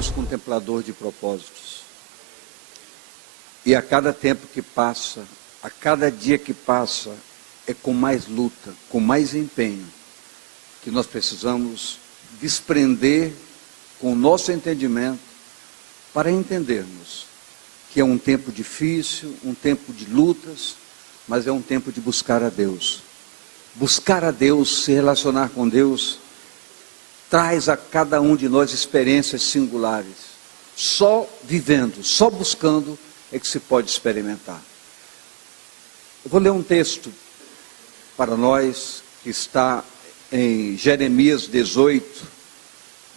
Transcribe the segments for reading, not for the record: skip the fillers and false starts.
Deus contemplador de propósitos. E a cada tempo que passa, a cada dia que passa, é com mais luta, com mais empenho, que nós precisamos desprender com o nosso entendimento para entendermos que é um tempo difícil, um tempo de lutas, mas é um tempo de buscar a Deus. Buscar a Deus, se relacionar com Deus, traz a cada um de nós experiências singulares. Só vivendo, só buscando é que se pode experimentar. Eu vou ler um texto para nós que está em Jeremias 18,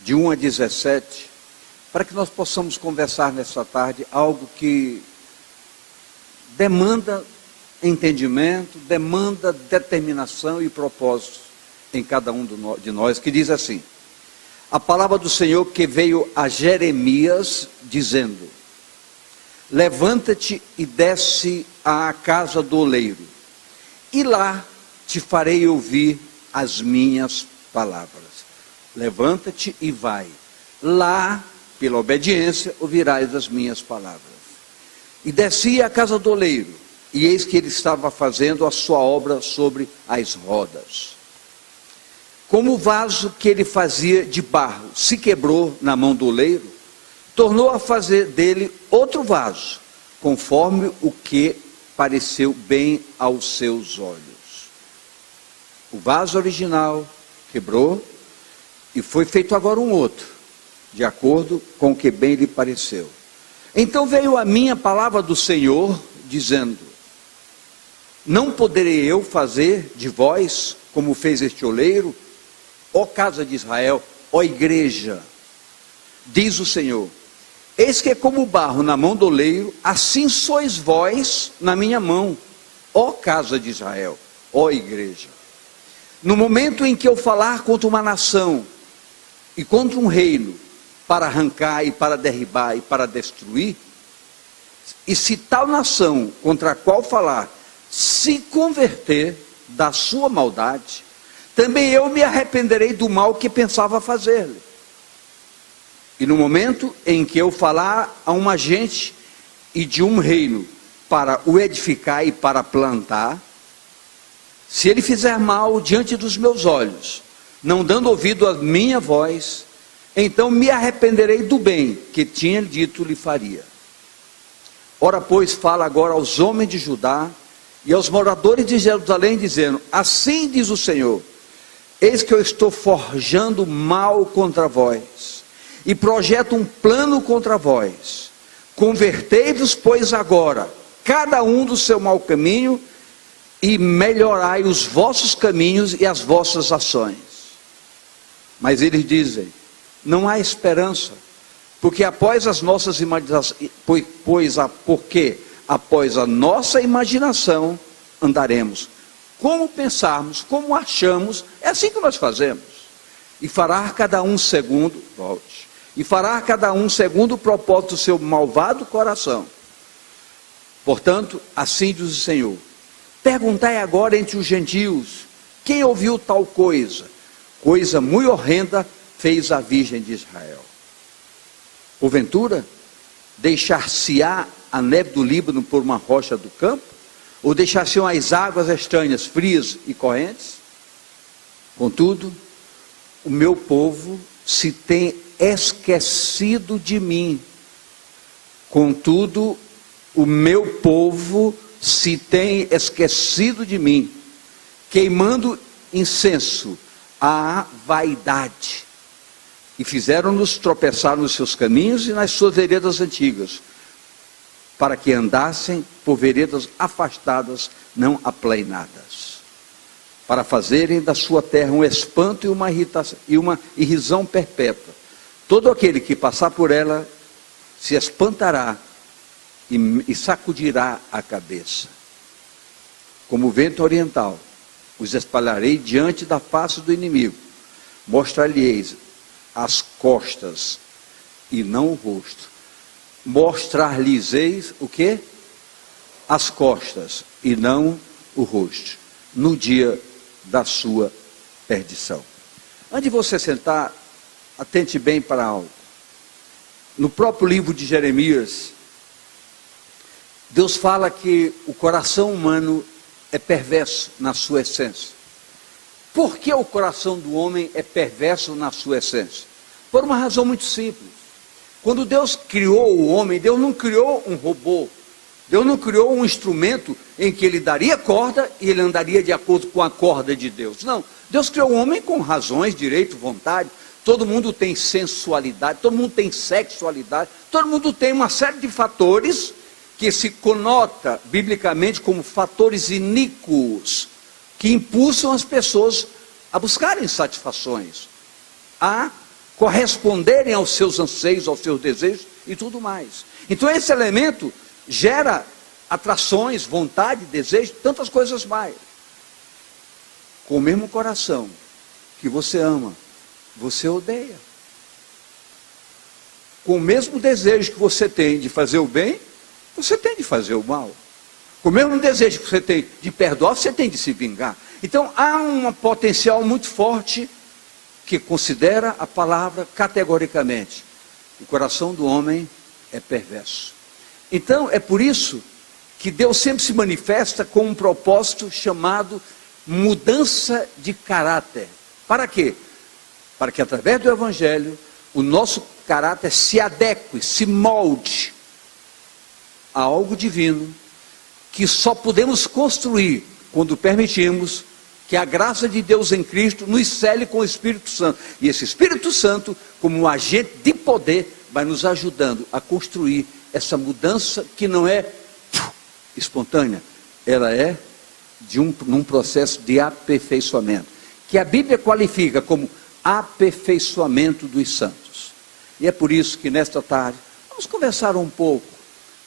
de 1 a 17, para que nós possamos conversar nessa tarde algo que demanda entendimento, demanda determinação e propósito em cada um de nós, que diz assim: a palavra do Senhor que veio a Jeremias, dizendo: levanta-te e desce à casa do oleiro, e lá te farei ouvir as minhas palavras. Levanta-te e vai. Lá, pela obediência, ouvirás as minhas palavras. E desci à casa do oleiro, e eis que ele estava fazendo a sua obra sobre as rodas. Como o vaso que ele fazia de barro se quebrou na mão do oleiro, tornou a fazer dele outro vaso, conforme o que pareceu bem aos seus olhos. O vaso original quebrou e foi feito agora um outro, de acordo com o que bem lhe pareceu. Então veio a minha palavra do Senhor, dizendo: não poderei eu fazer de vós como fez este oleiro, ó casa de Israel, ó igreja? Diz o Senhor: eis que é como o barro na mão do oleiro, assim sois vós na minha mão, ó casa de Israel, ó igreja. No momento em que eu falar contra uma nação e contra um reino, para arrancar e para derribar e para destruir, e se tal nação contra a qual falar se converter da sua maldade, também eu me arrependerei do mal que pensava fazer-lhe. E no momento em que eu falar a uma gente e de um reino para o edificar e para plantar, se ele fizer mal diante dos meus olhos, não dando ouvido à minha voz, então me arrependerei do bem que tinha dito lhe faria. Ora, pois, fala agora aos homens de Judá e aos moradores de Jerusalém, dizendo: assim diz o Senhor: eis que eu estou forjando mal contra vós, e projeto um plano contra vós. Convertei-vos, pois, agora, cada um do seu mau caminho, e melhorai os vossos caminhos e as vossas ações. Mas eles dizem: não há esperança, porque após as nossas imaginações, porque após a nossa imaginação andaremos. Como pensarmos, como achamos, é assim que nós fazemos. E fará cada um segundo, volte, e fará cada um segundo o propósito do seu malvado coração. Portanto, assim diz o Senhor: perguntai agora entre os gentios, quem ouviu tal coisa? Coisa muito horrenda fez a Virgem de Israel. Porventura, deixar-se-á a neve do Líbano por uma rocha do campo? Ou deixar-se-ão as águas estranhas, frias e correntes? Contudo, o meu povo se tem esquecido de mim. Contudo, o meu povo se tem esquecido de mim, queimando incenso à vaidade, e fizeram-nos tropeçar nos seus caminhos e nas suas veredas antigas, para que andassem por veredas afastadas, não aplainadas, para fazerem da sua terra um espanto e uma irrisão perpétua. Todo aquele que passar por ela se espantará e sacudirá a cabeça. Como o vento oriental, os espalharei diante da face do inimigo, mostrar-lhes as costas e não o rosto. Mostrar-lhes-eis o quê? As costas e não o rosto, no dia da sua perdição. Antes de você sentar, atente bem para algo. no próprio livro de Jeremias, Deus fala que o coração humano é perverso na sua essência. Por que o coração do homem é perverso na sua essência? Por uma razão muito simples. Quando Deus criou o homem, Deus não criou um robô. Deus não criou um instrumento em que ele daria corda e ele andaria de acordo com a corda de Deus. Não, Deus criou o homem com razões, direito, vontade. Todo mundo tem sensualidade, todo mundo tem sexualidade, todo mundo tem uma série de fatores que se conota biblicamente como fatores iníquos, que impulsam as pessoas a buscarem satisfações, a corresponderem aos seus anseios, aos seus desejos e tudo mais. Então esse elemento gera atrações, vontade, desejo, tantas coisas mais. Com o mesmo coração que você ama, você odeia. Com o mesmo desejo que você tem de fazer o bem, você tem de fazer o mal. Com o mesmo desejo que você tem de perdoar, você tem de se vingar. Então há um potencial muito forte que considera a palavra categoricamente. O coração do homem é perverso. Então é por isso que Deus sempre se manifesta com um propósito chamado mudança de caráter. Para quê? Para que através do Evangelho o nosso caráter se adeque, se molde a algo divino, que só podemos construir quando permitimos que a graça de Deus em Cristo nos cele com o Espírito Santo. E esse Espírito Santo, como um agente de poder, vai nos ajudando a construir essa mudança que não é espontânea, ela é num processo de aperfeiçoamento, que a Bíblia qualifica como aperfeiçoamento dos santos. E é por isso que nesta tarde, vamos conversar um pouco,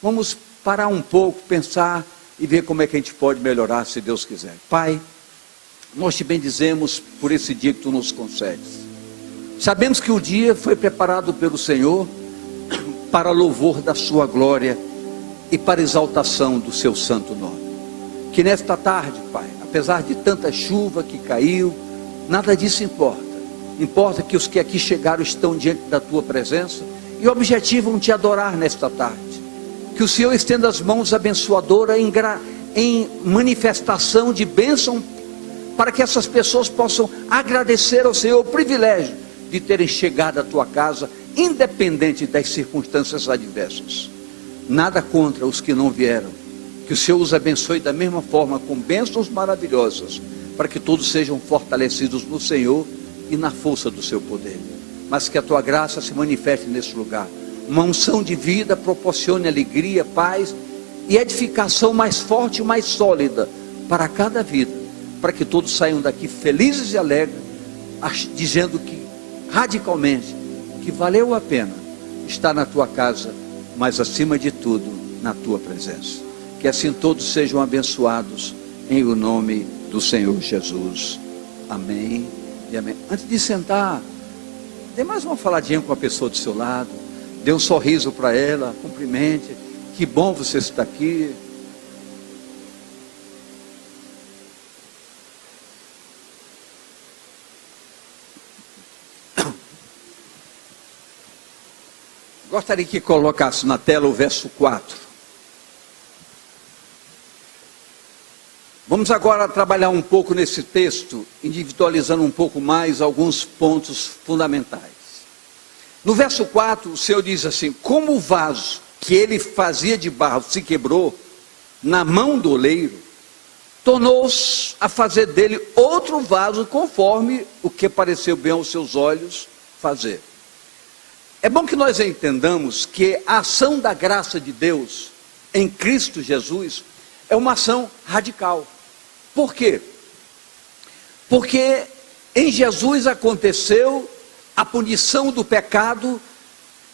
vamos parar um pouco, pensar e ver como é que a gente pode melhorar, se Deus quiser. Pai, nós te bendizemos por esse dia que tu nos concedes. Sabemos que o dia foi preparado pelo Senhor para louvor da sua glória e para exaltação do seu santo nome. Que nesta tarde, Pai, apesar de tanta chuva que caiu, nada disso importa. Importa que os que aqui chegaram estão diante da tua presença e objetivam te adorar nesta tarde. Que o Senhor estenda as mãos abençoadoras em manifestação de bênção, para que essas pessoas possam agradecer ao Senhor o privilégio de terem chegado à tua casa, independente das circunstâncias adversas. Nada contra os que não vieram. Que o Senhor os abençoe da mesma forma, com bênçãos maravilhosas, para que todos sejam fortalecidos no Senhor e na força do seu poder. Mas que a tua graça se manifeste nesse lugar. Uma unção de vida proporcione alegria, paz e edificação mais forte e mais sólida para cada vida, para que todos saiam daqui felizes e alegres, dizendo que radicalmente que valeu a pena estar na tua casa, mas acima de tudo na tua presença. Que assim todos sejam abençoados em o nome do Senhor Jesus. Amém e amém. Antes de sentar, dê mais uma faladinha com a pessoa do seu lado, dê um sorriso para ela, cumprimente. Que bom você estar aqui. Gostaria que colocasse na tela o verso 4. Vamos agora trabalhar um pouco nesse texto, individualizando um pouco mais alguns pontos fundamentais. No verso 4, o Senhor diz assim: como o vaso que ele fazia de barro se quebrou na mão do oleiro, tornou-se a fazer dele outro vaso, conforme o que pareceu bem aos seus olhos fazer. É bom que nós entendamos que a ação da graça de Deus em Cristo Jesus é uma ação radical. Por quê? Porque em Jesus aconteceu a punição do pecado,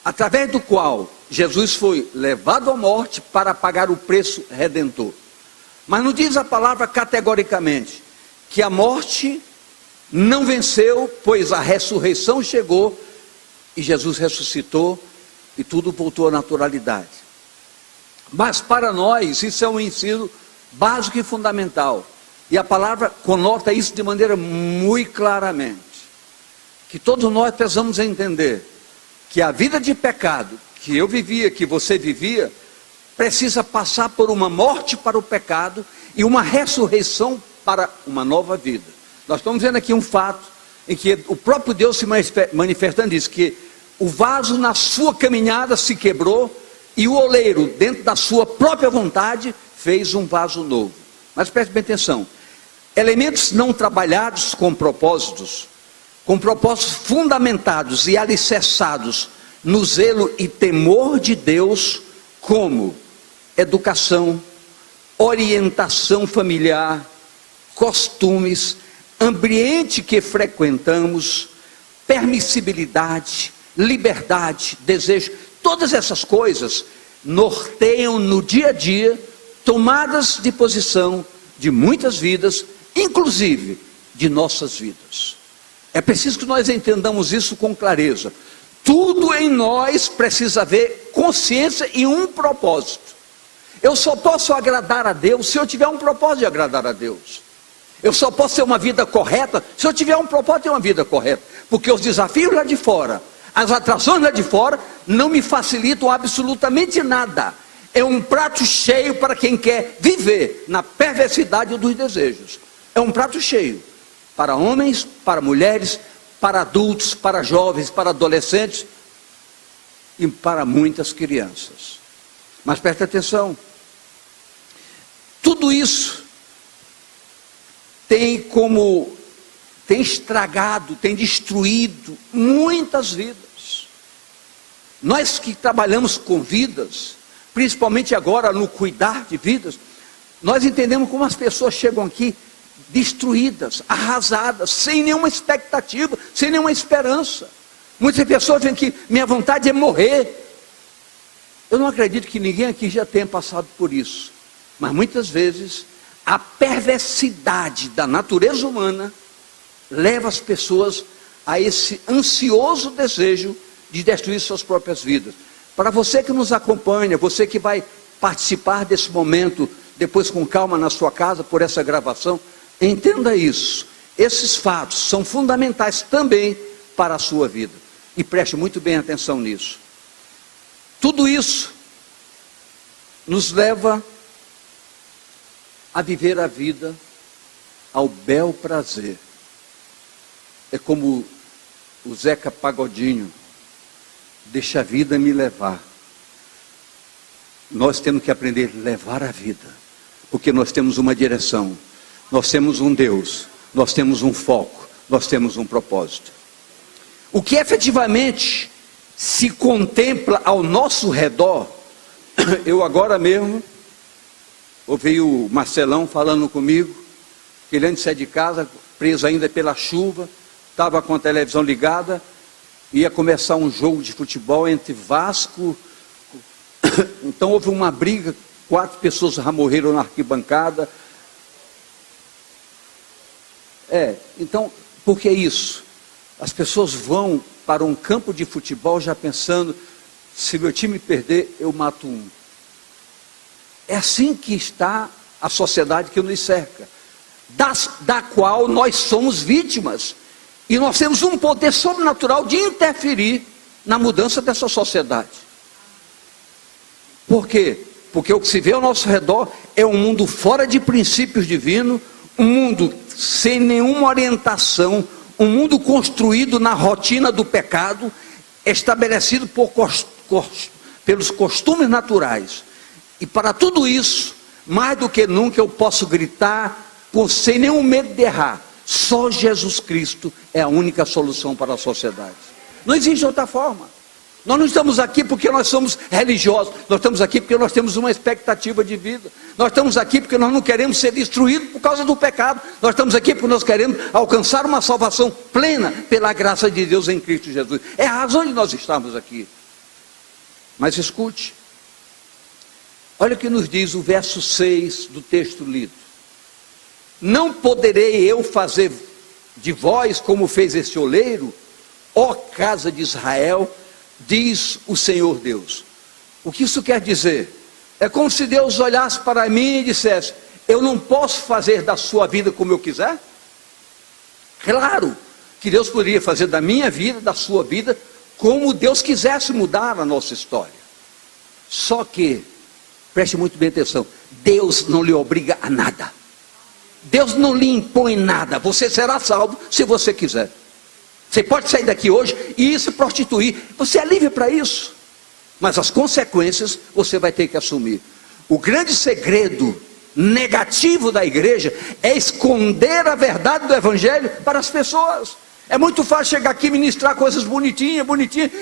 através do qual Jesus foi levado à morte para pagar o preço redentor. Mas não diz a palavra categoricamente que a morte não venceu, pois a ressurreição chegou e Jesus ressuscitou e tudo voltou à naturalidade. Mas para nós isso é um ensino básico e fundamental. E a palavra conota isso de maneira muito claramente. Que todos nós precisamos entender que a vida de pecado que eu vivia, que você vivia, precisa passar por uma morte para o pecado e uma ressurreição para uma nova vida. Nós estamos vendo aqui um fato em que o próprio Deus se manifestando diz que o vaso na sua caminhada se quebrou e o oleiro, dentro da sua própria vontade, fez um vaso novo. Mas preste bem atenção, elementos não trabalhados com propósitos fundamentados e alicerçados no zelo e temor de Deus, como educação, orientação familiar, costumes, ambiente que frequentamos, permissibilidade, liberdade, desejo, todas essas coisas norteiam no dia a dia tomadas de posição de muitas vidas, inclusive de nossas vidas. É preciso que nós entendamos isso com clareza. Tudo em nós precisa haver consciência e um propósito. Eu só posso agradar a Deus se eu tiver um propósito de agradar a Deus. Eu só posso ter uma vida correta se eu tiver um propósito de ter uma vida correta. Porque os desafios lá de fora, as atrações lá de fora, não me facilitam absolutamente nada. É um prato cheio para quem quer viver na perversidade dos desejos. É um prato cheio para homens, para mulheres, para adultos, para jovens, para adolescentes e para muitas crianças. Mas preste atenção, tudo isso tem estragado, tem destruído muitas vidas. Nós que trabalhamos com vidas, principalmente agora no cuidar de vidas, nós entendemos como as pessoas chegam aqui destruídas, arrasadas, sem nenhuma expectativa, sem nenhuma esperança. Muitas pessoas dizem que minha vontade é morrer. Eu não acredito que ninguém aqui já tenha passado por isso, mas muitas vezes a perversidade da natureza humana leva as pessoas a esse ansioso desejo de destruir suas próprias vidas. Para você que nos acompanha, você que vai participar desse momento, depois com calma na sua casa, por essa gravação, entenda isso, esses fatos são fundamentais também para a sua vida, e preste muito bem atenção nisso. Tudo isso nos leva a viver a vida ao bel prazer. É como o Zeca Pagodinho, deixa a vida me levar. Nós temos que aprender a levar a vida, porque nós temos uma direção, nós temos um Deus, nós temos um foco, nós temos um propósito. O que efetivamente se contempla ao nosso redor, eu agora mesmo ouvi o Marcelão falando comigo, que ele antes de sair de casa, preso ainda pela chuva, estava com a televisão ligada, ia começar um jogo de futebol entre Vasco, então houve uma briga, 4 pessoas já morreram na arquibancada. Então, por que isso? As pessoas vão para um campo de futebol já pensando, se meu time perder, eu mato um. É assim que está a sociedade que nos cerca, da qual nós somos vítimas, e nós temos um poder sobrenatural de interferir na mudança dessa sociedade. Por quê? Porque o que se vê ao nosso redor é um mundo fora de princípios divinos, um mundo sem nenhuma orientação, um mundo construído na rotina do pecado, estabelecido pelos costumes naturais. E para tudo isso, mais do que nunca eu posso gritar, sem nenhum medo de errar, só Jesus Cristo é a única solução para a sociedade. Não existe outra forma. Nós não estamos aqui porque nós somos religiosos, nós estamos aqui porque nós temos uma expectativa de vida, nós estamos aqui porque nós não queremos ser destruídos por causa do pecado, nós estamos aqui porque nós queremos alcançar uma salvação plena pela graça de Deus em Cristo Jesus. É a razão de nós estarmos aqui. Mas escute, olha o que nos diz o verso 6 do texto lido: não poderei eu fazer de vós como fez este oleiro, ó casa de Israel, diz o Senhor Deus. O que isso quer dizer? É como se Deus olhasse para mim e dissesse: eu não posso fazer da sua vida como eu quiser? Claro que Deus poderia fazer da minha vida, da sua vida, como Deus quisesse mudar a nossa história. Só que, preste muito bem atenção, Deus não lhe obriga a nada. Deus não lhe impõe nada. Você será salvo se você quiser. Você pode sair daqui hoje e ir se prostituir. Você é livre para isso. Mas as consequências você vai ter que assumir. O grande segredo negativo da igreja é esconder a verdade do evangelho para as pessoas. É muito fácil chegar aqui e ministrar coisas bonitinhas,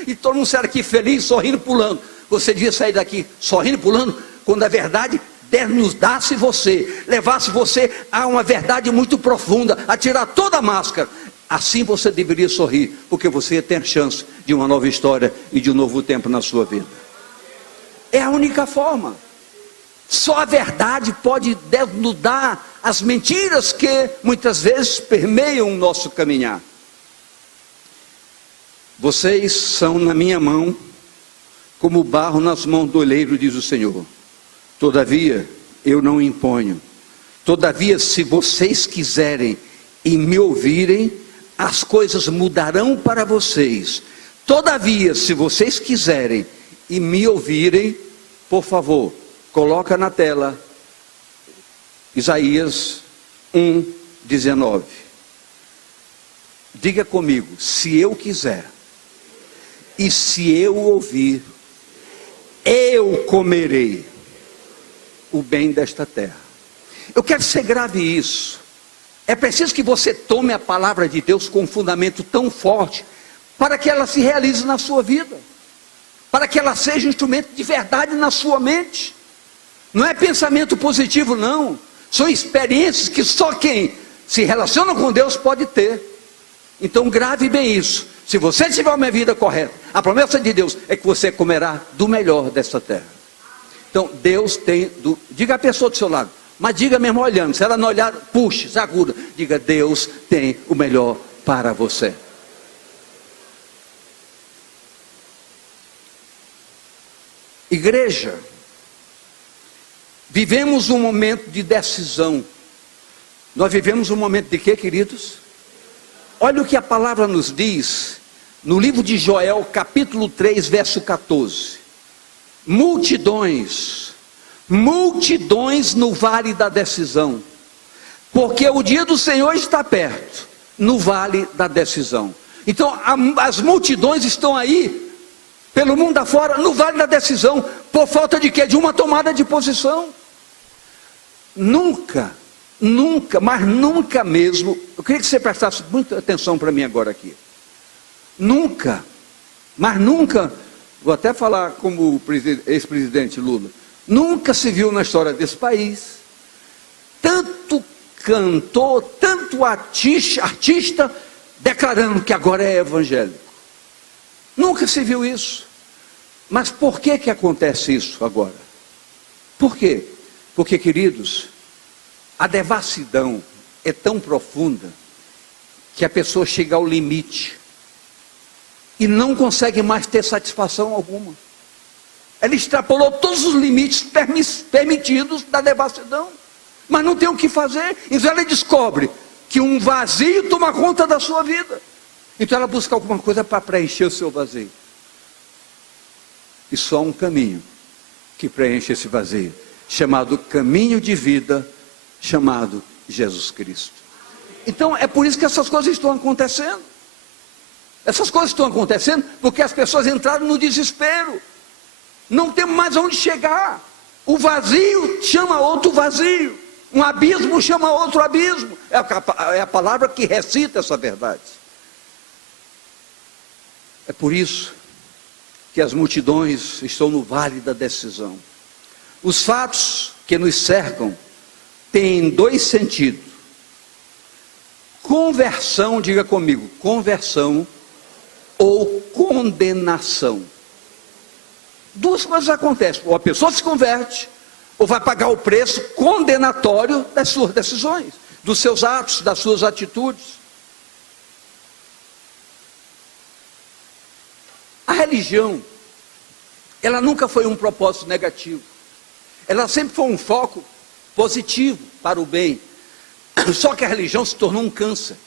e todo mundo sair aqui feliz, sorrindo, pulando. Você devia sair daqui sorrindo, pulando, quando a verdade nos dasse você, levasse você a uma verdade muito profunda, a tirar toda a máscara. Assim você deveria sorrir, porque você tem a chance de uma nova história e de um novo tempo na sua vida. É a única forma. Só a verdade pode desnudar as mentiras que muitas vezes permeiam o nosso caminhar. Vocês são na minha mão como barro nas mãos do oleiro, diz o Senhor. Todavia, eu não imponho. Todavia, se vocês quiserem e me ouvirem, as coisas mudarão para vocês. Todavia, se vocês quiserem e me ouvirem, por favor, coloca na tela Isaías 1:19. Diga comigo: se eu quiser e se eu ouvir, eu comerei o bem desta terra. Eu quero que você grave isso. É preciso que você tome a palavra de Deus com um fundamento tão forte, para que ela se realize na sua vida, para que ela seja um instrumento de verdade na sua mente. Não é pensamento positivo, não. São experiências que só quem se relaciona com Deus pode ter. Então grave bem isso. Se você tiver uma vida correta, a promessa de Deus é que você comerá do melhor desta terra. Então Deus tem, diga a pessoa do seu lado, mas diga mesmo olhando, se ela não olhar, puxe, sacuda, diga: Deus tem o melhor para você. Igreja, vivemos um momento de decisão. Nós vivemos um momento de quê, queridos? Olha o que a palavra nos diz, no livro de Joel, capítulo 3, verso 14. Multidões no vale da decisão, porque o dia do Senhor está perto, no vale da decisão. Então as multidões estão aí, pelo mundo afora, no vale da decisão, por falta de quê? De uma tomada de posição. Nunca, mas nunca mesmo, eu queria que você prestasse muita atenção para mim agora aqui. Nunca, mas nunca, vou até falar como o ex-presidente Lula, nunca se viu na história desse país tanto cantor, tanto artista declarando que agora é evangélico. Nunca se viu isso. Mas por que acontece isso agora? Por quê? Porque, queridos, a devassidão é tão profunda que a pessoa chega ao limite e não consegue mais ter satisfação alguma. Ela extrapolou todos os limites permitidos da devassidão, mas não tem o que fazer. Então ela descobre que um vazio toma conta da sua vida. Então ela busca alguma coisa para preencher o seu vazio. E só um caminho que preenche esse vazio, chamado caminho de vida, chamado Jesus Cristo. Então é por isso que essas coisas estão acontecendo. Essas coisas estão acontecendo porque as pessoas entraram no desespero. Não tem mais aonde chegar. O vazio chama outro vazio. Um abismo chama outro abismo. É a palavra que recita essa verdade. É por isso que as multidões estão no vale da decisão. Os fatos que nos cercam têm dois sentidos. Conversão, diga comigo, conversão ou condenação. Duas coisas acontecem: ou a pessoa se converte, ou vai pagar o preço condenatório das suas decisões, dos seus atos, das suas atitudes. A religião, ela nunca foi um propósito negativo. Ela sempre foi um foco positivo para o bem. Só que a religião se tornou um câncer.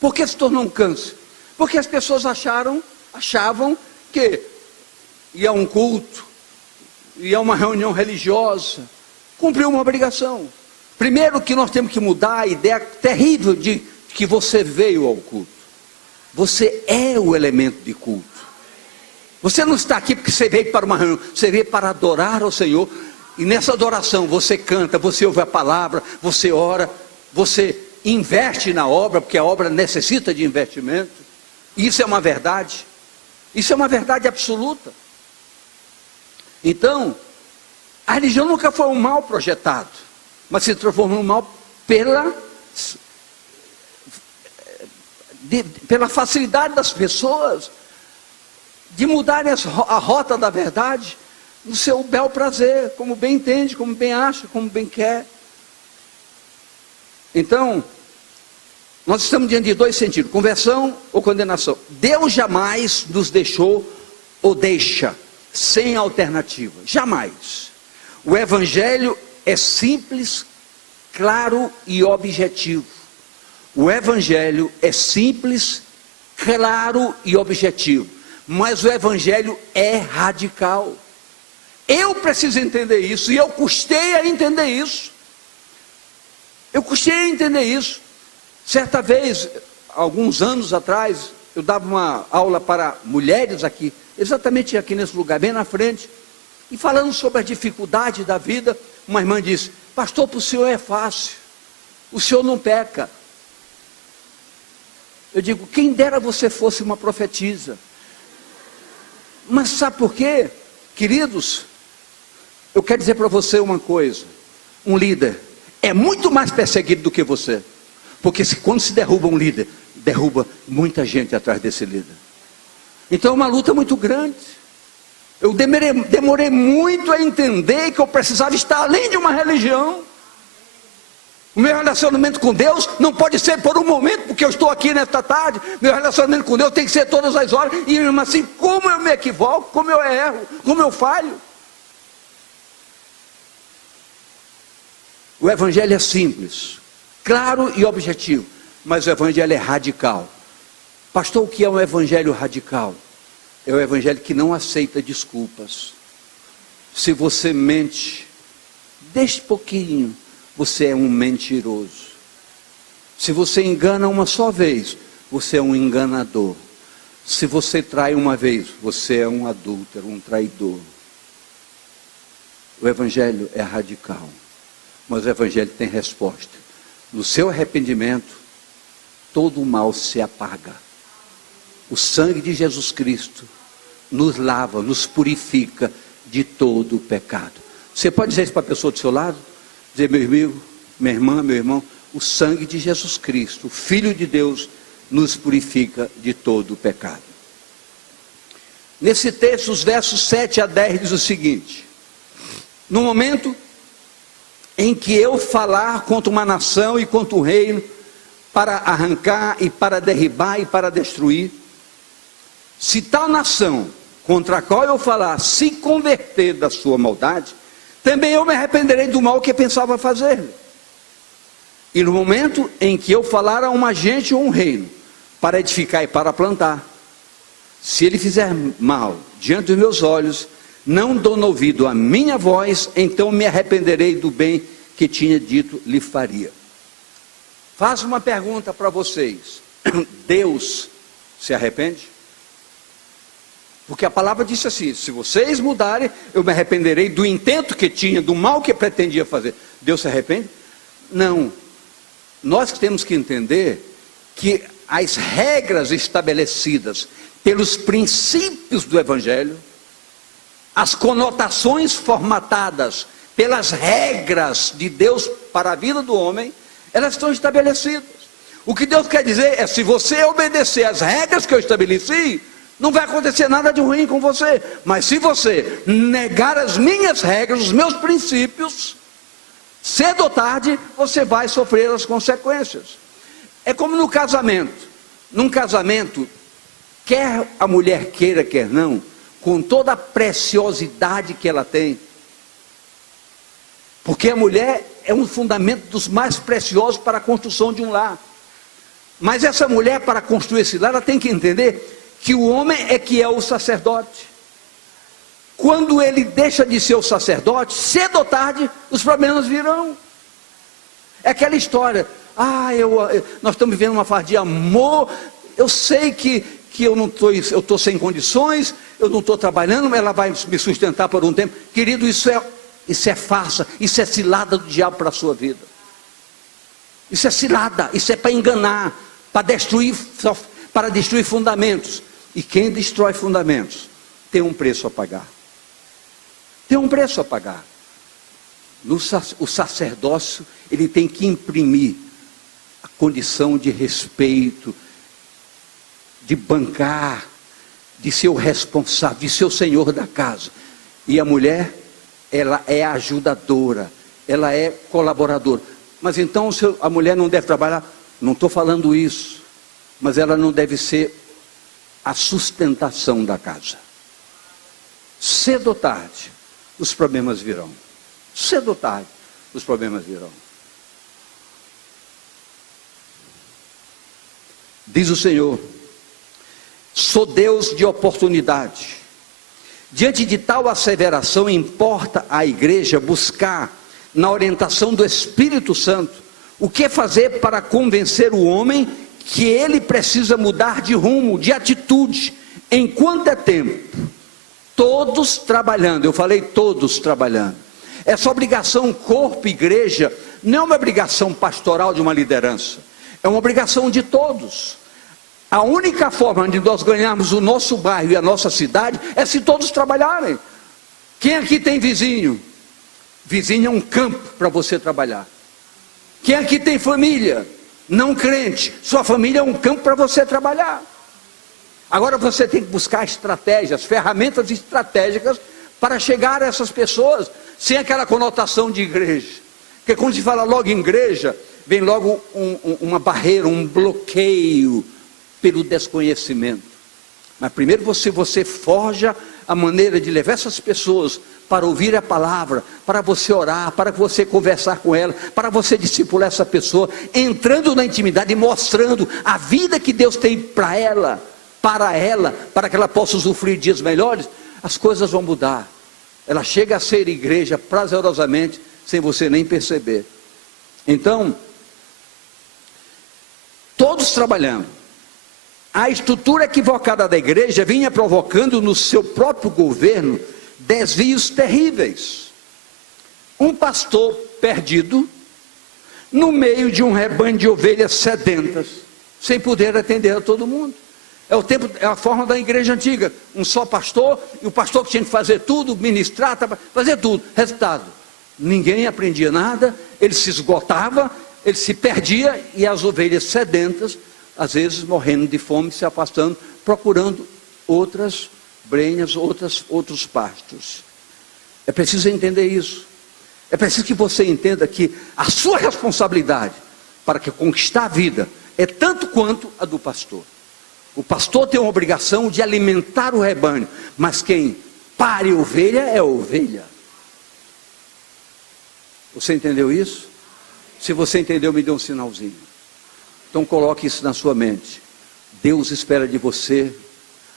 Por que se tornou um câncer? Porque as pessoas acharam Achavam que ia a um culto, ia a uma reunião religiosa, cumprir uma obrigação. Primeiro que nós temos que mudar a ideia terrível de que você veio ao culto. Você é o elemento de culto. Você não está aqui porque você veio para uma reunião, você veio para adorar ao Senhor. E nessa adoração você canta, você ouve a palavra, você ora, você investe na obra, porque a obra necessita de investimento. Isso é uma verdade. Isso é uma verdade absoluta. Então, a religião nunca foi um mal projetado, mas se transformou num mal pela facilidade das pessoas de mudarem a rota da verdade no seu bel prazer, como bem entende, como bem acha, como bem quer. Então, nós estamos diante de dois sentidos: conversão ou condenação. Deus jamais nos deixou ou deixa sem alternativa, jamais. O Evangelho é simples, claro e objetivo. O Evangelho é simples, claro e objetivo, mas o Evangelho é radical. Eu preciso entender isso, e eu custei a entender isso. Certa vez, alguns anos atrás, eu dava uma aula para mulheres aqui, exatamente aqui nesse lugar, bem na frente, e falando sobre a dificuldade da vida, uma irmã disse: pastor, para o senhor é fácil, o senhor não peca. Eu digo: quem dera você fosse uma profetisa. Mas sabe por quê? Queridos, eu quero dizer para você uma coisa: um líder é muito mais perseguido do que você, porque quando se derruba um líder, derruba muita gente atrás desse líder. Então é uma luta muito grande. Eu demorei muito a entender que eu precisava estar além de uma religião. O meu relacionamento com Deus não pode ser por um momento, porque eu estou aqui nesta tarde. Meu relacionamento com Deus tem que ser todas as horas. E mesmo assim, como eu me equivoco, como eu erro, como eu falho. O Evangelho é simples, claro e objetivo, mas o Evangelho é radical. Pastor, o que é um Evangelho radical? É o Evangelho que não aceita desculpas. Se você mente, deixe pouquinho, você é um mentiroso. Se você engana uma só vez, você é um enganador. Se você trai uma vez, você é um adúltero, um traidor. O Evangelho é radical, mas o Evangelho tem resposta. No seu arrependimento, todo o mal se apaga. O sangue de Jesus Cristo nos lava, nos purifica de todo o pecado. Você pode dizer isso para a pessoa do seu lado? Dizer: meu amigo, minha irmã, meu irmão, o sangue de Jesus Cristo, o Filho de Deus, nos purifica de todo o pecado. Nesse texto, os versos 7 a 10 diz o seguinte: no momento em que eu falar contra uma nação e contra um reino, para arrancar e para derribar e para destruir, se tal nação contra a qual eu falar se converter da sua maldade, também eu me arrependerei do mal que pensava fazer. E no momento em que eu falar a uma gente ou um reino, para edificar e para plantar, se ele fizer mal diante dos meus olhos, não dando ouvido à minha voz, então me arrependerei do bem que tinha dito lhe faria. Faço uma pergunta para vocês: Deus se arrepende? Porque a palavra disse assim: se vocês mudarem, eu me arrependerei do intento que tinha, do mal que pretendia fazer. Deus se arrepende? Não. Nós temos que entender que as regras estabelecidas pelos princípios do Evangelho, as conotações formatadas pelas regras de Deus para a vida do homem, elas estão estabelecidas. O que Deus quer dizer é: se você obedecer às regras que eu estabeleci, não vai acontecer nada de ruim com você. Mas se você negar as minhas regras, os meus princípios, cedo ou tarde, você vai sofrer as consequências. É como no casamento. Num casamento, quer a mulher queira, quer não, com toda a preciosidade que ela tem, porque a mulher é um fundamento dos mais preciosos para a construção de um lar. Mas essa mulher, para construir esse lar, ela tem que entender que o homem é que é o sacerdote. Quando ele deixa de ser o sacerdote, cedo ou tarde, os problemas virão. É aquela história, nós estamos vivendo uma fase de amor, eu sei que eu estou sem condições, eu não estou trabalhando, mas ela vai me sustentar por um tempo. Querido, isso é farsa, isso é cilada do diabo para a sua vida. Isso é cilada, isso é para enganar, para destruir fundamentos. E quem destrói fundamentos tem um preço a pagar. Tem um preço a pagar. O sacerdócio, ele tem que imprimir a condição de respeito, de bancar, de ser o responsável, de ser o senhor da casa. E a mulher, ela é ajudadora, ela é colaboradora. Mas então a mulher não deve trabalhar? Não estou falando isso, mas ela não deve ser a sustentação da casa. Cedo ou tarde, os problemas virão. Cedo ou tarde, os problemas virão. Diz o Senhor: sou Deus de oportunidade. Diante de tal asseveração, importa à igreja buscar, na orientação do Espírito Santo, o que fazer para convencer o homem que ele precisa mudar de rumo, de atitude, enquanto é tempo. Todos trabalhando, eu falei todos trabalhando. Essa obrigação corpo, igreja, não é uma obrigação pastoral de uma liderança, é uma obrigação de todos. A única forma de nós ganharmos o nosso bairro e a nossa cidade é se todos trabalharem. Quem aqui tem vizinho? Vizinho é um campo para você trabalhar. Quem aqui tem família? Não crente, sua família é um campo para você trabalhar. Agora você tem que buscar estratégias, ferramentas estratégicas para chegar a essas pessoas, sem aquela conotação de igreja. Porque quando se fala logo em igreja, vem logo uma barreira, um bloqueio, pelo desconhecimento. Mas primeiro você forja a maneira de levar essas pessoas para ouvir a palavra, para você orar, para você conversar com ela, para você discipular essa pessoa, entrando na intimidade e mostrando a vida que Deus tem para ela, para que ela possa usufruir dias melhores. As coisas vão mudar. Ela chega a ser igreja prazerosamente, sem você nem perceber. Então, todos trabalhando. A estrutura equivocada da igreja vinha provocando no seu próprio governo desvios terríveis. Um pastor perdido no meio de um rebanho de ovelhas sedentas, sem poder atender a todo mundo. É a forma da igreja antiga, um só pastor, e o pastor que tinha que fazer tudo, ministrar, fazer tudo. Resultado, ninguém aprendia nada, ele se esgotava, ele se perdia, e as ovelhas sedentas, às vezes morrendo de fome, se afastando, procurando outras brenhas, outros pastos. É preciso entender isso. É preciso que você entenda que a sua responsabilidade para que conquistar a vida é tanto quanto a do pastor. O pastor tem uma obrigação de alimentar o rebanho, mas quem pare ovelha é ovelha. Você entendeu isso? Se você entendeu, me dê um sinalzinho. Então coloque isso na sua mente. Deus espera de você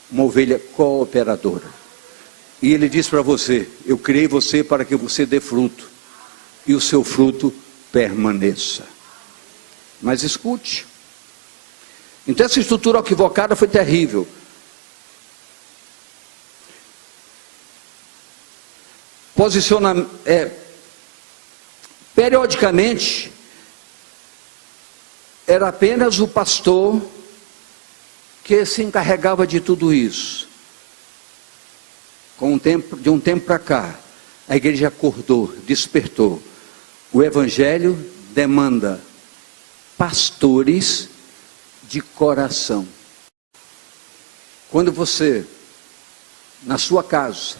uma ovelha cooperadora. E Ele diz para você: eu criei você para que você dê fruto, e o seu fruto permaneça. Mas escute. Então essa estrutura equivocada foi terrível. Periodicamente, era apenas o pastor que se encarregava de tudo isso. De um tempo para cá, a igreja acordou, despertou. O evangelho demanda pastores de coração. Quando você, na sua casa,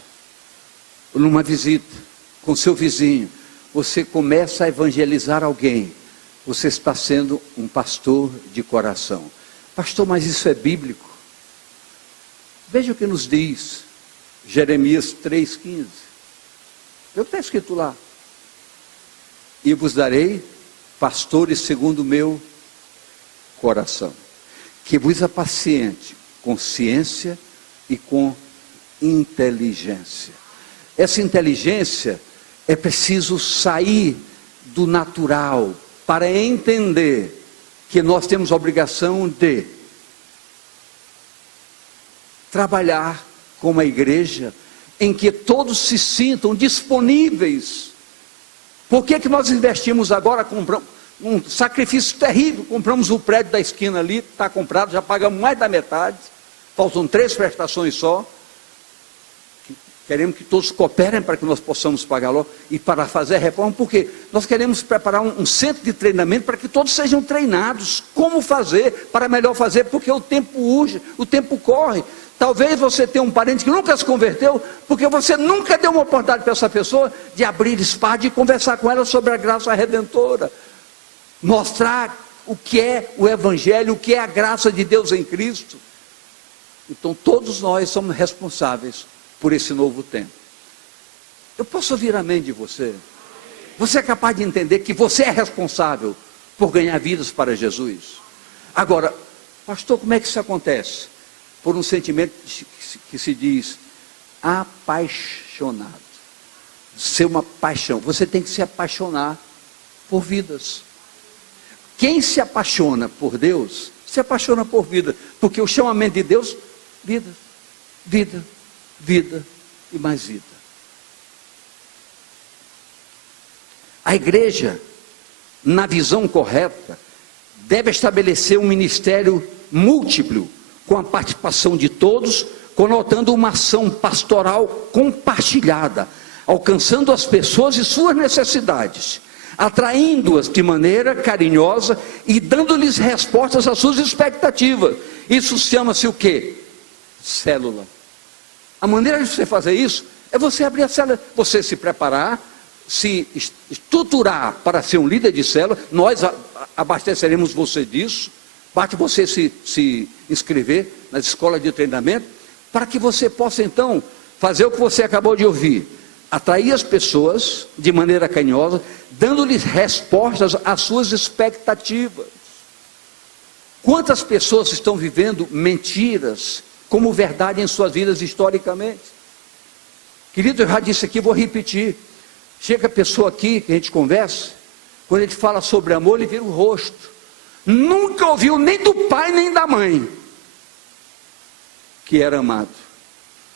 numa visita com seu vizinho, você começa a evangelizar alguém, você está sendo um pastor de coração. Pastor, mas isso é bíblico? Veja o que nos diz Jeremias 3,15. Eu está escrito lá: e vos darei pastores segundo o meu coração, que vos apaciente com ciência e com inteligência. Essa inteligência é preciso sair do natural para entender que nós temos a obrigação de trabalhar com uma igreja em que todos se sintam disponíveis. Por que nós investimos agora, compramos um sacrifício terrível, compramos o prédio da esquina ali, está comprado, já pagamos mais da metade, faltam 3 prestações só, queremos que todos cooperem para que nós possamos pagar logo, e para fazer a reforma, porque nós queremos preparar um centro de treinamento para que todos sejam treinados, como fazer, para melhor fazer, porque o tempo urge, o tempo corre. Talvez você tenha um parente que nunca se converteu, porque você nunca deu uma oportunidade para essa pessoa de abrir espaço e conversar com ela sobre a graça redentora, mostrar o que é o Evangelho, o que é a graça de Deus em Cristo. Então todos nós somos responsáveis por esse novo tempo. Eu posso ouvir amém de você? Você é capaz de entender que você é responsável por ganhar vidas para Jesus? Agora, pastor, como é que isso acontece? Por um sentimento que se diz apaixonado. Ser uma paixão. Você tem que se apaixonar por vidas. Quem se apaixona por Deus, se apaixona por vida. Porque o chamamento de Deus, vida, vida, vida e mais vida. A igreja, na visão correta, deve estabelecer um ministério múltiplo, com a participação de todos, conotando uma ação pastoral compartilhada, alcançando as pessoas e suas necessidades, atraindo-as de maneira carinhosa e dando-lhes respostas às suas expectativas. Isso chama-se o quê? Célula. A maneira de você fazer isso é você abrir a célula, você se preparar, se estruturar para ser um líder de célula. Nós abasteceremos você disso. Basta você se inscrever nas escolas de treinamento, para que você possa então fazer o que você acabou de ouvir, atrair as pessoas de maneira carinhosa, dando-lhes respostas às suas expectativas. Quantas pessoas estão vivendo mentiras como verdade em suas vidas historicamente? Querido, eu já disse aqui, vou repetir. Chega a pessoa aqui, que a gente conversa, quando a gente fala sobre amor, ele vira o rosto. Nunca ouviu nem do pai nem da mãe que era amado.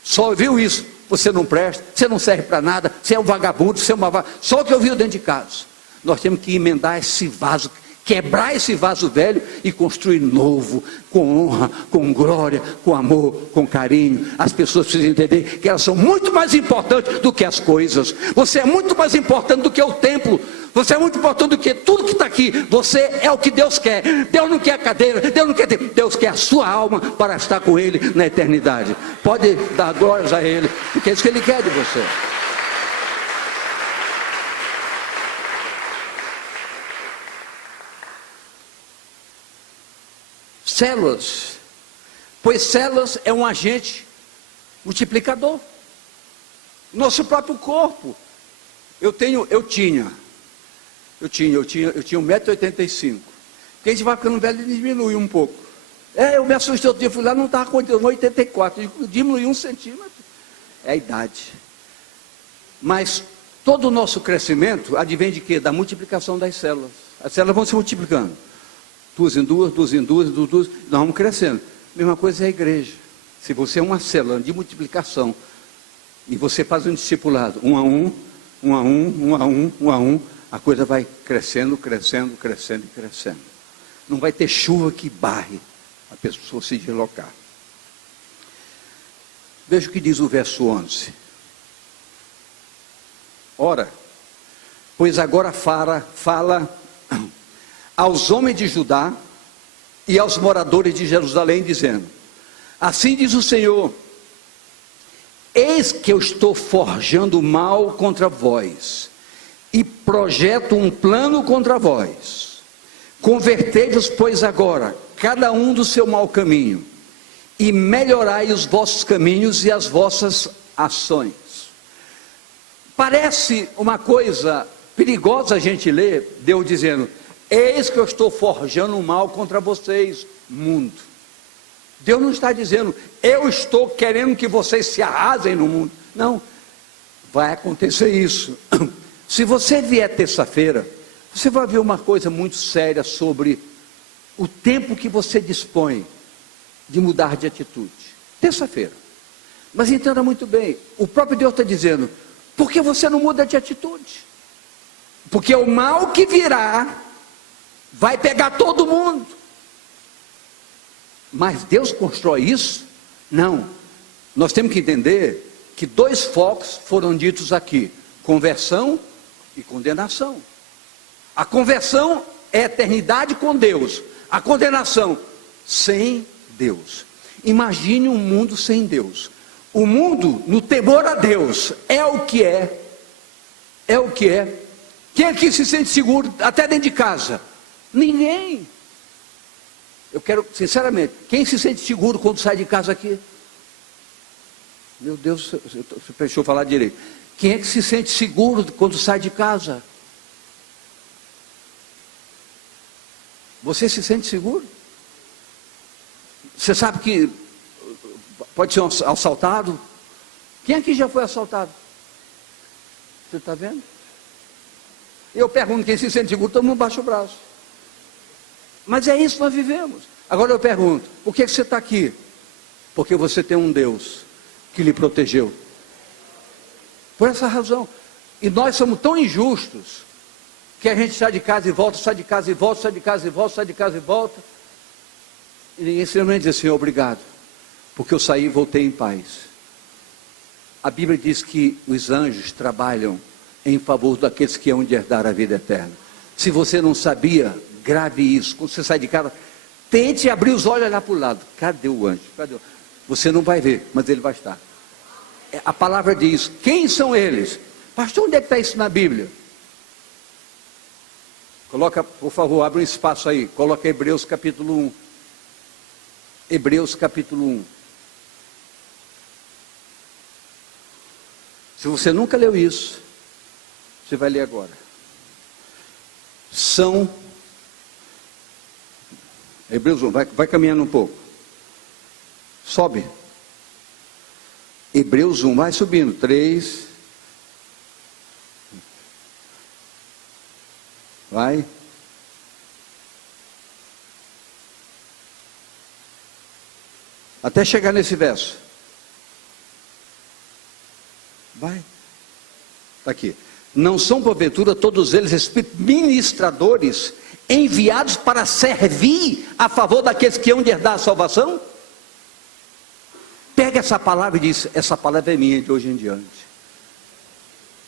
Só ouviu isso: você não presta, você não serve para nada, você é um vagabundo, você é uma vaga. Só o que ouviu dentro de casa. Nós temos que emendar esse vaso, quebrar esse vaso velho e construir novo, com honra, com glória, com amor, com carinho. As pessoas precisam entender que elas são muito mais importantes do que as coisas. Você é muito mais importante do que o templo. Você é muito importante do que tudo que está aqui. Você é o que Deus quer. Deus não quer a cadeira, Deus não quer tempo. Deus quer a sua alma para estar com Ele na eternidade. Pode dar glórias a Ele, porque é isso que Ele quer de você. Células, pois células é um agente multiplicador. Nosso próprio corpo. Eu tinha 1,85 m. Porque a gente vai ficando velho e diminui um pouco. Eu me assustei outro dia, fui lá, não estava com 1,84 m, diminui 1 centímetro. É a idade. Mas todo o nosso crescimento advém de quê? Da multiplicação das células. As células vão se multiplicando. 2 em 2, 2 em 2, 2 em 2, nós vamos crescendo. Mesma coisa é a igreja. Se você é uma célula de multiplicação, e você faz um discipulado, 1 a 1, 1 a 1, 1 a 1, 1 a 1, a coisa vai crescendo, crescendo, crescendo e crescendo. Não vai ter chuva que barre a pessoa se deslocar. Veja o que diz o verso 11. Ora, pois agora fala aos homens de Judá e aos moradores de Jerusalém, dizendo: assim diz o Senhor, eis que eu estou forjando mal contra vós, e projeto um plano contra vós. Convertei-vos, pois, agora, cada um do seu mau caminho, e melhorai os vossos caminhos e as vossas ações. Parece uma coisa perigosa a gente ler Deus dizendo: eis que eu estou forjando um mal contra vocês, mundo. Deus não está dizendo, eu estou querendo que vocês se arrasem no mundo. Não, vai acontecer isso. Se você vier terça-feira, você vai ver uma coisa muito séria sobre o tempo que você dispõe de mudar de atitude. Terça-feira. Mas entenda muito bem, o próprio Deus está dizendo, por que você não muda de atitude? Porque o mal que virá vai pegar todo mundo. Mas Deus constrói isso? Não. Nós temos que entender que dois focos foram ditos aqui: conversão e condenação. A conversão é eternidade com Deus. A condenação, sem Deus. Imagine um mundo sem Deus. O mundo, no temor a Deus, é o que é. É o que é. Quem aqui se sente seguro, até dentro de casa? Ninguém. Eu quero, sinceramente, quem se sente seguro quando sai de casa aqui? Meu Deus, deixa eu falar direito. Quem é que se sente seguro quando sai de casa? Você se sente seguro? Você sabe que pode ser um assaltado? Quem aqui já foi assaltado? Você está vendo? Eu pergunto, quem se sente seguro, todo mundo baixa o braço. Mas é isso que nós vivemos. Agora eu pergunto, por que você está aqui? Porque você tem um Deus que lhe protegeu. Por essa razão. E nós somos tão injustos, que a gente sai de casa e volta, sai de casa e volta, sai de casa e volta, sai de casa e volta. E ninguém simplesmente diz assim, obrigado, porque eu saí e voltei em paz. A Bíblia diz que os anjos trabalham em favor daqueles que hão de herdar a vida eterna. Se você não sabia, grave isso. Quando você sai de casa, tente abrir os olhos e olhar para o lado. Cadê o anjo? Cadê o... Você não vai ver, mas ele vai estar. A palavra diz, quem são eles? Pastor, onde é que está isso na Bíblia? Coloca, por favor, abre um espaço aí. Coloca Hebreus capítulo 1. Hebreus capítulo 1. Se você nunca leu isso, você vai ler agora. São... Hebreus 1, vai caminhando um pouco. Sobe. Hebreus 1, vai subindo. 3. Vai. Até chegar nesse verso. Vai. Está aqui. Não são porventura todos eles ministradores enviados para servir a favor daqueles que hão de herdar a salvação? Pega essa palavra e diz, essa palavra é minha de hoje em diante.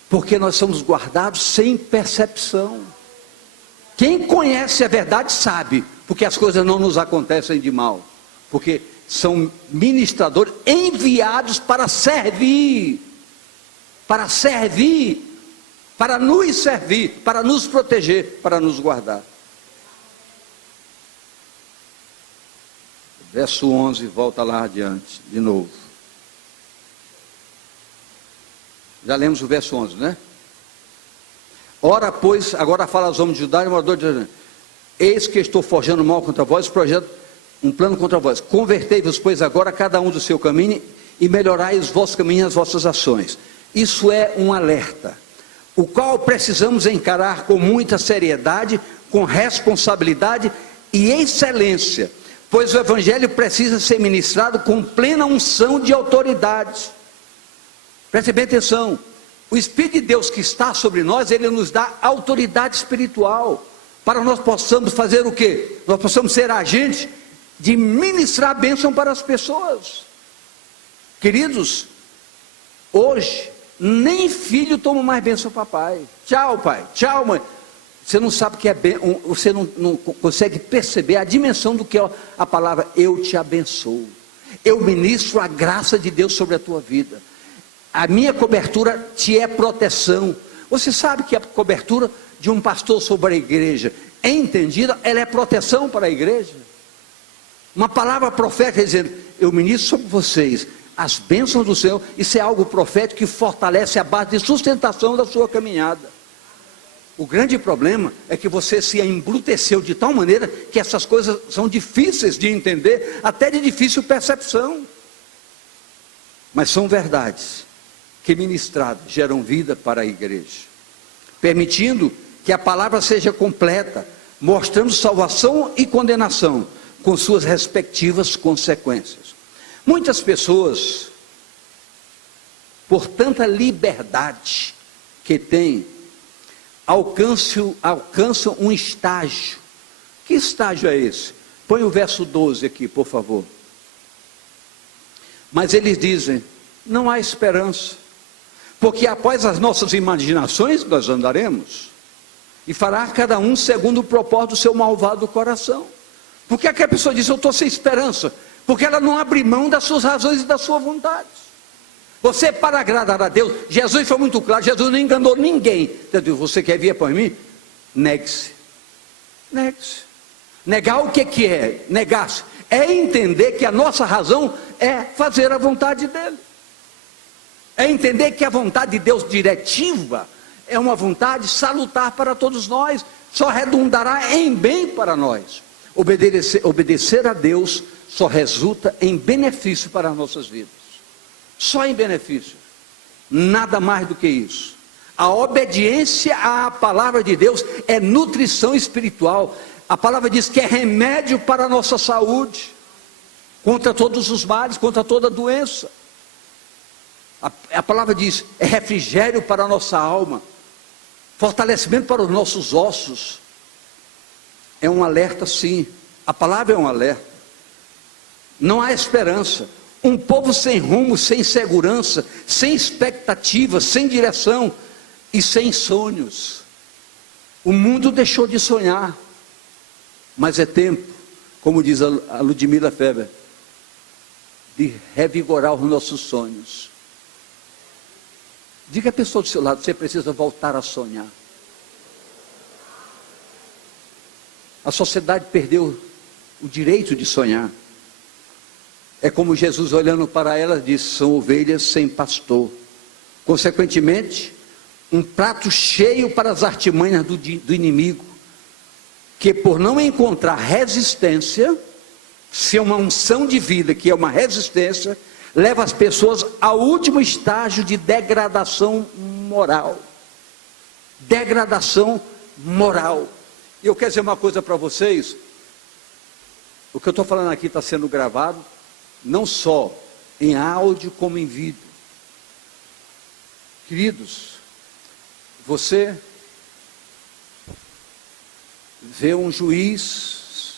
Porque nós somos guardados sem percepção. Quem conhece a verdade sabe, porque as coisas não nos acontecem de mal. Porque são ministradores enviados para servir. Para servir. Para nos servir, para nos proteger, para nos guardar. Verso 11, volta lá adiante, de novo. Já lemos o verso 11, né? Ora, pois, agora fala aos homens de Judá e moradores de Jerusalém. Eis que estou forjando mal contra vós, projeto um plano contra vós. Convertei-vos, pois, agora cada um do seu caminho e melhorai os vossos caminhos e as vossas ações. Isso é um alerta, o qual precisamos encarar com muita seriedade, com responsabilidade e excelência, pois o Evangelho precisa ser ministrado com plena unção de autoridade. Preste bem atenção, o Espírito de Deus que está sobre nós, ele nos dá autoridade espiritual, para nós possamos fazer o quê? Nós possamos ser agentes de ministrar a bênção para as pessoas. Queridos, hoje, nem filho toma mais bênção papai. Tchau pai, tchau mãe. Você não sabe o que é você não consegue perceber a dimensão do que é a palavra eu te abençoo. Eu ministro a graça de Deus sobre a tua vida. A minha cobertura te é proteção. Você sabe que a cobertura de um pastor sobre a igreja é entendida, ela é proteção para a igreja. Uma palavra profética dizendo, eu ministro sobre vocês as bênçãos do Senhor. Isso é algo profético que fortalece a base de sustentação da sua caminhada. O grande problema é que você se embruteceu de tal maneira que essas coisas são difíceis de entender, até de difícil percepção. Mas são verdades que, ministradas, geram vida para a igreja, permitindo que a palavra seja completa, mostrando salvação e condenação, com suas respectivas consequências. Muitas pessoas, por tanta liberdade que têm, alcançam um estágio. Que estágio é esse? Põe o verso 12 aqui, por favor. Mas eles dizem: não há esperança, porque após as nossas imaginações nós andaremos, e fará cada um segundo o propósito do seu malvado coração. Por que aquela pessoa diz: eu estou sem esperança? Porque ela não abre mão das suas razões e da sua vontade. Você, para agradar a Deus, Jesus foi muito claro, Jesus não enganou ninguém. Você quer vir para mim? Negue-se. Negue-se. Negar o que é? Negar-se é entender que a nossa razão é fazer a vontade dele. É entender que a vontade de Deus diretiva é uma vontade salutar para todos nós, só redundará em bem para nós. Obedecer a Deus só resulta em benefício para as nossas vidas. Só em benefício, nada mais do que isso. A obediência à palavra de Deus é nutrição espiritual. A palavra diz que é remédio para a nossa saúde, contra todos os males, contra toda doença. A palavra diz, é refrigério para a nossa alma, fortalecimento para os nossos ossos. É um alerta, sim. A palavra é um alerta. Não há esperança. Um povo sem rumo, sem segurança, sem expectativa, sem direção e sem sonhos. O mundo deixou de sonhar, mas é tempo, como diz a Ludmila Feber, de revigorar os nossos sonhos. Diga à pessoa do seu lado: você precisa voltar a sonhar. A sociedade perdeu o direito de sonhar. É como Jesus, olhando para ela, disse: são ovelhas sem pastor. Consequentemente, um prato cheio para as artimanhas do inimigo, que por não encontrar resistência, se é uma unção de vida, que é uma resistência, leva as pessoas ao último estágio de degradação moral. Degradação moral. E eu quero dizer uma coisa para vocês: o que eu estou falando aqui está sendo gravado, não só em áudio como em vídeo. Queridos, você vê um juiz,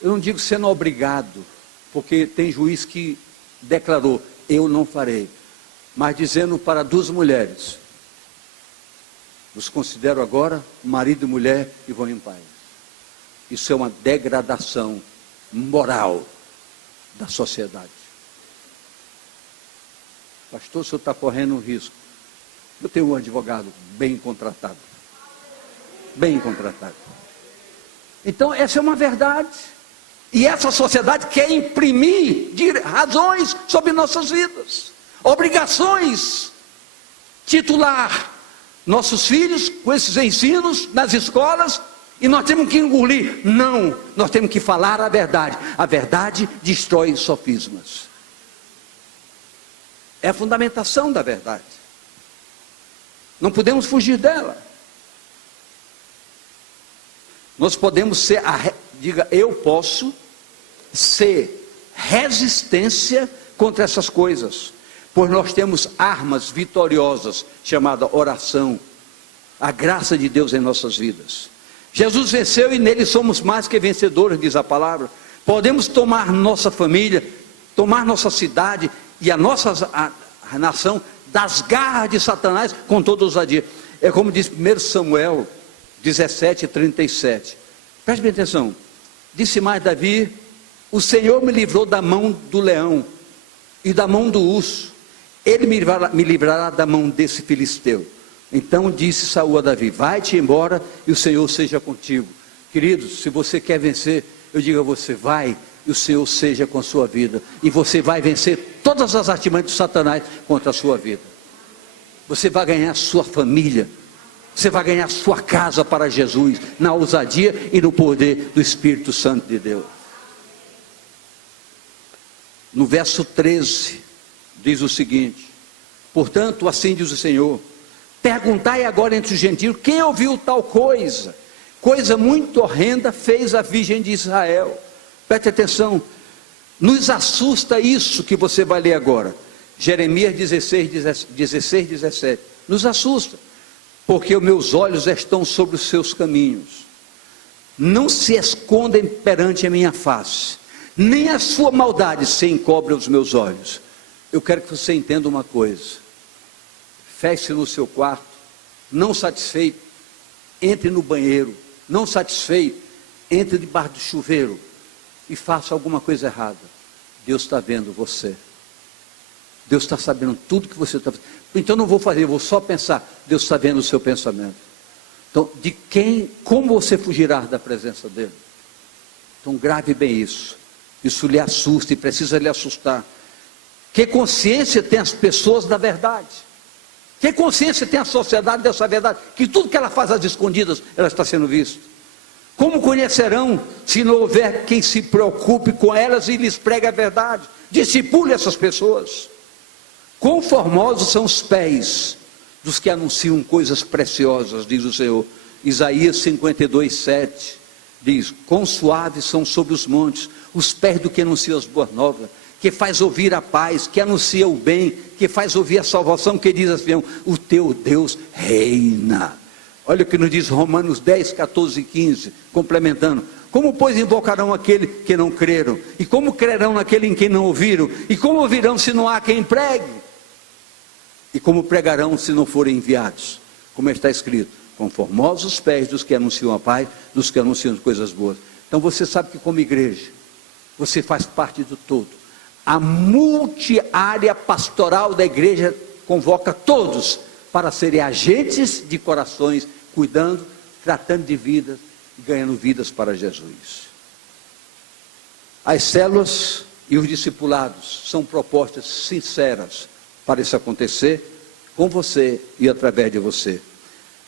eu não digo sendo obrigado, porque tem juiz que declarou: eu não farei, mas dizendo para duas mulheres: os considero agora marido e mulher e vão em paz. Isso é uma degradação moral da sociedade. Pastor, o senhor está correndo um risco. Eu tenho um advogado bem contratado. Bem contratado. Então, essa é uma verdade. E essa sociedade quer imprimir razões sobre nossas vidas, obrigações, titular nossos filhos com esses ensinos nas escolas, e nós temos que engolir. Não, nós temos que falar a verdade. A verdade destrói sofismas. É a fundamentação da verdade. Não podemos fugir dela. Nós podemos ser, diga, eu posso ser resistência contra essas coisas, pois nós temos armas vitoriosas, chamada oração, a graça de Deus em nossas vidas. Jesus venceu e nele somos mais que vencedores, diz a palavra. Podemos tomar nossa família, tomar nossa cidade e a nossa nação das garras de Satanás com toda ousadia. É como diz 1 Samuel 17:37. Preste bem atenção. Disse mais Davi: o Senhor me livrou da mão do leão e da mão do urso. Ele me livrará da mão desse filisteu. Então disse Saul a Davi: vai-te embora e o Senhor seja contigo. Queridos, se você quer vencer, eu digo a você: vai e o Senhor seja com a sua vida, e você vai vencer todas as artimanhas de Satanás contra a sua vida. Você vai ganhar sua família, Você vai ganhar sua casa para Jesus, na ousadia e no poder do Espírito Santo de Deus. No verso 13, diz o seguinte: portanto, assim diz o Senhor, perguntai agora entre os gentios, quem ouviu tal coisa? Coisa muito horrenda fez a Virgem de Israel. Preste atenção, nos assusta isso que você vai ler agora. Jeremias 16, 17, nos assusta, porque os meus olhos estão sobre os seus caminhos, não se escondem perante a minha face, nem a sua maldade se encobre aos meus olhos. Eu quero que você entenda uma coisa: feche no seu quarto, não satisfeito, entre no banheiro, não satisfeito, entre debaixo do chuveiro e faça alguma coisa errada. Deus está vendo você, Deus está sabendo tudo que você está fazendo. Então não vou fazer, eu vou só pensar. Deus está vendo o seu pensamento. Então, como você fugirá da presença dele? Então grave bem isso. Isso lhe assusta e precisa lhe assustar. Que consciência tem as pessoas da verdade? Que consciência tem a sociedade dessa verdade? Que tudo que ela faz às escondidas, ela está sendo vista. Como conhecerão se não houver quem se preocupe com elas e lhes pregue a verdade? Discipule essas pessoas. Quão formosos são os pés dos que anunciam coisas preciosas, diz o Senhor. Isaías 52, 7 diz: quão suaves são sobre os montes os pés do que anuncia as boas novas, que faz ouvir a paz, que anuncia o bem, que faz ouvir a salvação, que diz assim: o teu Deus reina. Olha o que nos diz Romanos 10, 14 e 15, complementando: como pois invocarão aquele que não creram? E como crerão naquele em quem não ouviram? E como ouvirão se não há quem pregue? E como pregarão se não forem enviados? Como está escrito: com formosos os pés dos que anunciam a paz, dos que anunciam coisas boas. Então você sabe que como igreja, você faz parte do todo. A multi-área pastoral da igreja convoca todos para serem agentes de corações, cuidando, tratando de vidas, ganhando vidas para Jesus. As células e os discipulados são propostas sinceras para isso acontecer com você e através de você.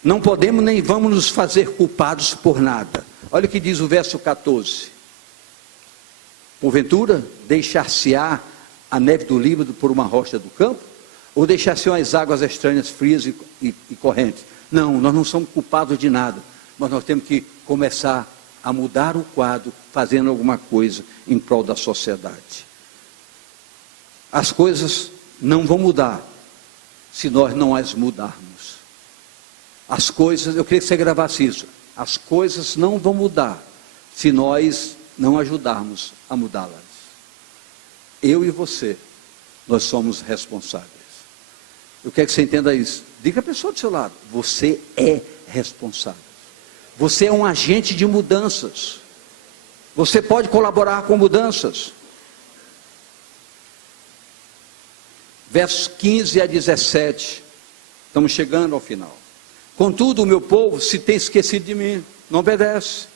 Não podemos nem vamos nos fazer culpados por nada. Olha o que diz o verso 14: porventura deixar-se-á a neve do Líbano por uma rocha do campo? Ou deixar-se-ão as águas estranhas, frias e correntes? Não, nós não somos culpados de nada, mas nós temos que começar a mudar o quadro, fazendo alguma coisa em prol da sociedade. As coisas não vão mudar se nós não as mudarmos. As coisas, eu queria que você gravasse isso: as coisas não vão mudar se nós não ajudarmos a mudá-las. Eu e você, nós somos responsáveis. Eu quero que você entenda isso. Diga a pessoa do seu lado: você é responsável. Você é um agente de mudanças. Você pode colaborar com mudanças. Versos 15 a 17. Estamos chegando ao final. Contudo, o meu povo se tem esquecido de mim, não obedece.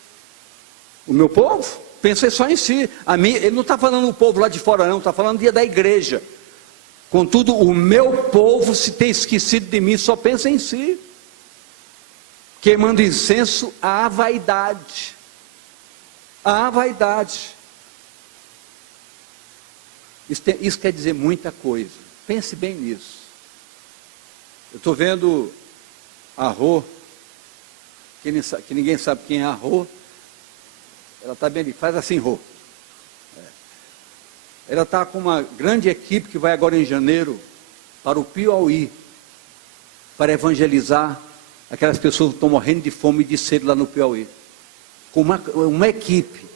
O meu povo pensa só em si. Ele não está falando o povo lá de fora, não, está falando da igreja. Contudo, o meu povo se tem esquecido de mim, só pensa em si, queimando incenso à vaidade. À vaidade. Isso quer dizer muita coisa. Pense bem nisso. Eu estou vendo a Rô, que ninguém sabe quem é a Rô. Ela está bem ali, faz assim, Rô. Ela está com uma grande equipe que vai agora em janeiro para o Piauí, para evangelizar aquelas pessoas que estão morrendo de fome e de sede lá no Piauí. Com uma equipe.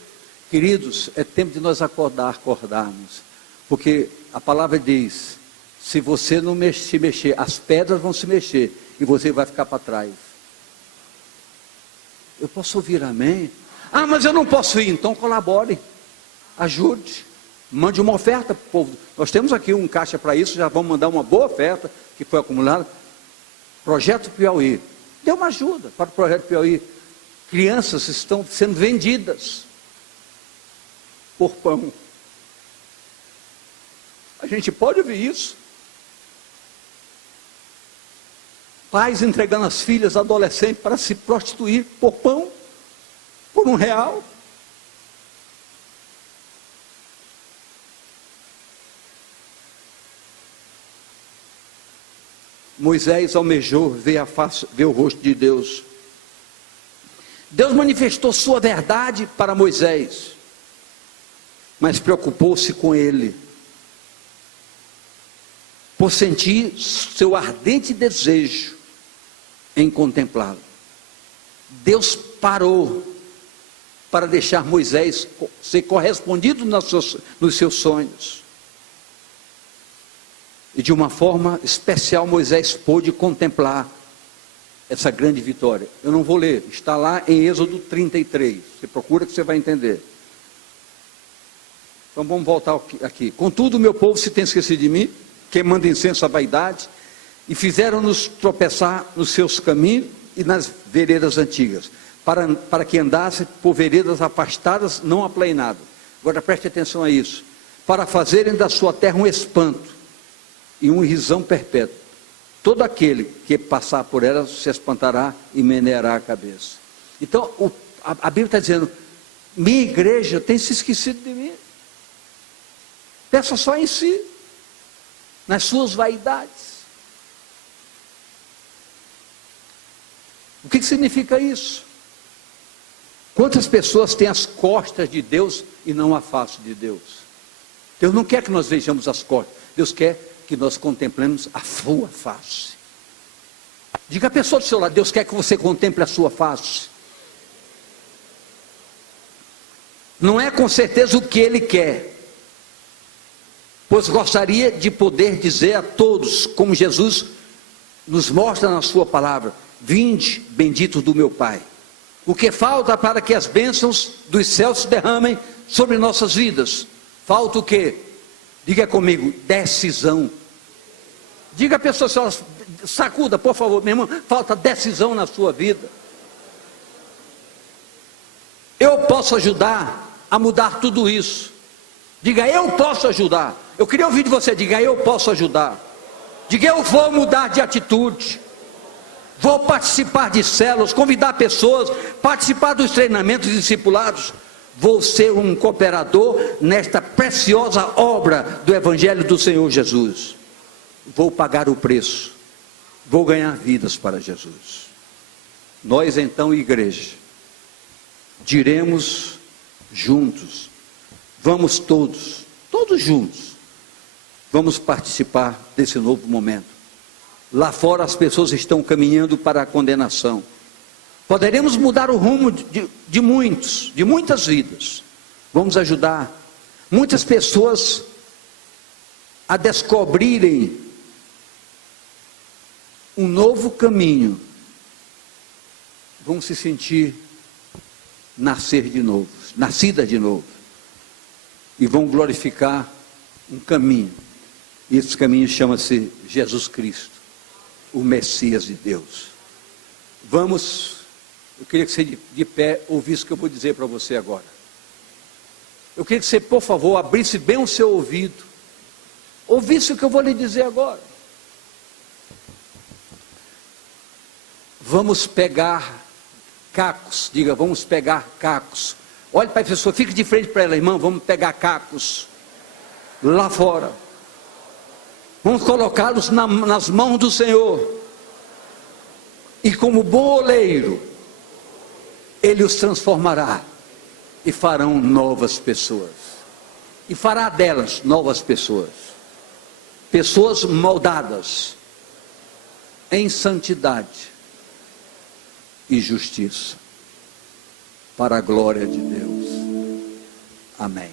Queridos, é tempo de nós acordarmos, porque a palavra diz: se você não se mexer, as pedras vão se mexer e você vai ficar para trás. Eu posso ouvir amém? Ah, mas eu não posso ir. Então colabore, ajude, mande uma oferta para o povo. Nós temos aqui um caixa para isso, já vamos mandar uma boa oferta que foi acumulada. Projeto Piauí, dê uma ajuda para o Projeto Piauí. Crianças estão sendo vendidas por pão. A gente pode ouvir isso. Pais entregando as filhas adolescentes para se prostituir por pão, por R$1. Moisés almejou ver o rosto de Deus. Deus manifestou sua verdade para Moisés, mas preocupou-se com ele, por sentir seu ardente desejo em contemplá-lo. Deus parou para deixar Moisés ser correspondido nos seus sonhos. E de uma forma especial Moisés pôde contemplar essa grande vitória. Eu não vou ler, está lá em Êxodo 33. Você procura que você vai entender. Então vamos voltar aqui. Contudo, o meu povo se tem esquecido de mim, queimando incenso à vaidade, e fizeram-nos tropeçar nos seus caminhos e nas veredas antigas, para que andassem por veredas afastadas, não aplainadas. Agora preste atenção a isso. Para fazerem da sua terra um espanto e uma risão perpétua. Todo aquele que passar por ela se espantará e meneará a cabeça. Então, a Bíblia está dizendo, minha igreja tem se esquecido de mim. Pensa só em si, nas suas vaidades. O que significa isso? Quantas pessoas têm as costas de Deus e não a face de Deus? Deus não quer que nós vejamos as costas, Deus quer que nós contemplemos a sua face. Diga a pessoa do seu lado, Deus quer que você contemple a sua face. Não é com certeza o que Ele quer, pois gostaria de poder dizer a todos, como Jesus nos mostra na sua palavra, vinde, benditos do meu Pai. O que falta para que as bênçãos dos céus se derramem sobre nossas vidas? Falta o quê? Diga comigo, decisão. Diga a pessoa, sacuda, por favor, meu irmão, falta decisão na sua vida. Eu posso ajudar a mudar tudo isso. Diga, eu posso ajudar. Eu queria ouvir de você, diga, eu posso ajudar. Diga, eu vou mudar de atitude. Vou participar de células, convidar pessoas, participar dos treinamentos e discipulados. Vou ser um cooperador nesta preciosa obra do Evangelho do Senhor Jesus. Vou pagar o preço. Vou ganhar vidas para Jesus. Nós então, igreja, diremos juntos, vamos todos juntos, vamos participar desse novo momento. Lá fora as pessoas estão caminhando para a condenação. Poderemos mudar o rumo de muitas vidas. Vamos ajudar muitas pessoas a descobrirem um novo caminho. Vão se sentir nascida de novo. E vão glorificar um caminho. E esse caminho chama-se Jesus Cristo, o Messias de Deus. Eu queria que você de pé ouvisse o que eu vou dizer para você agora. Eu queria que você, por favor, abrisse bem o seu ouvido, ouvisse o que eu vou lhe dizer agora. Vamos pegar cacos, diga, vamos pegar cacos. Olhe para a pessoa, fique de frente para ela, irmão, vamos pegar cacos lá fora. Vamos colocá-los nas mãos do Senhor. E como bom oleiro, Ele os transformará e farão novas pessoas. E fará delas novas pessoas. Pessoas moldadas em santidade e justiça, para a glória de Deus. Amém.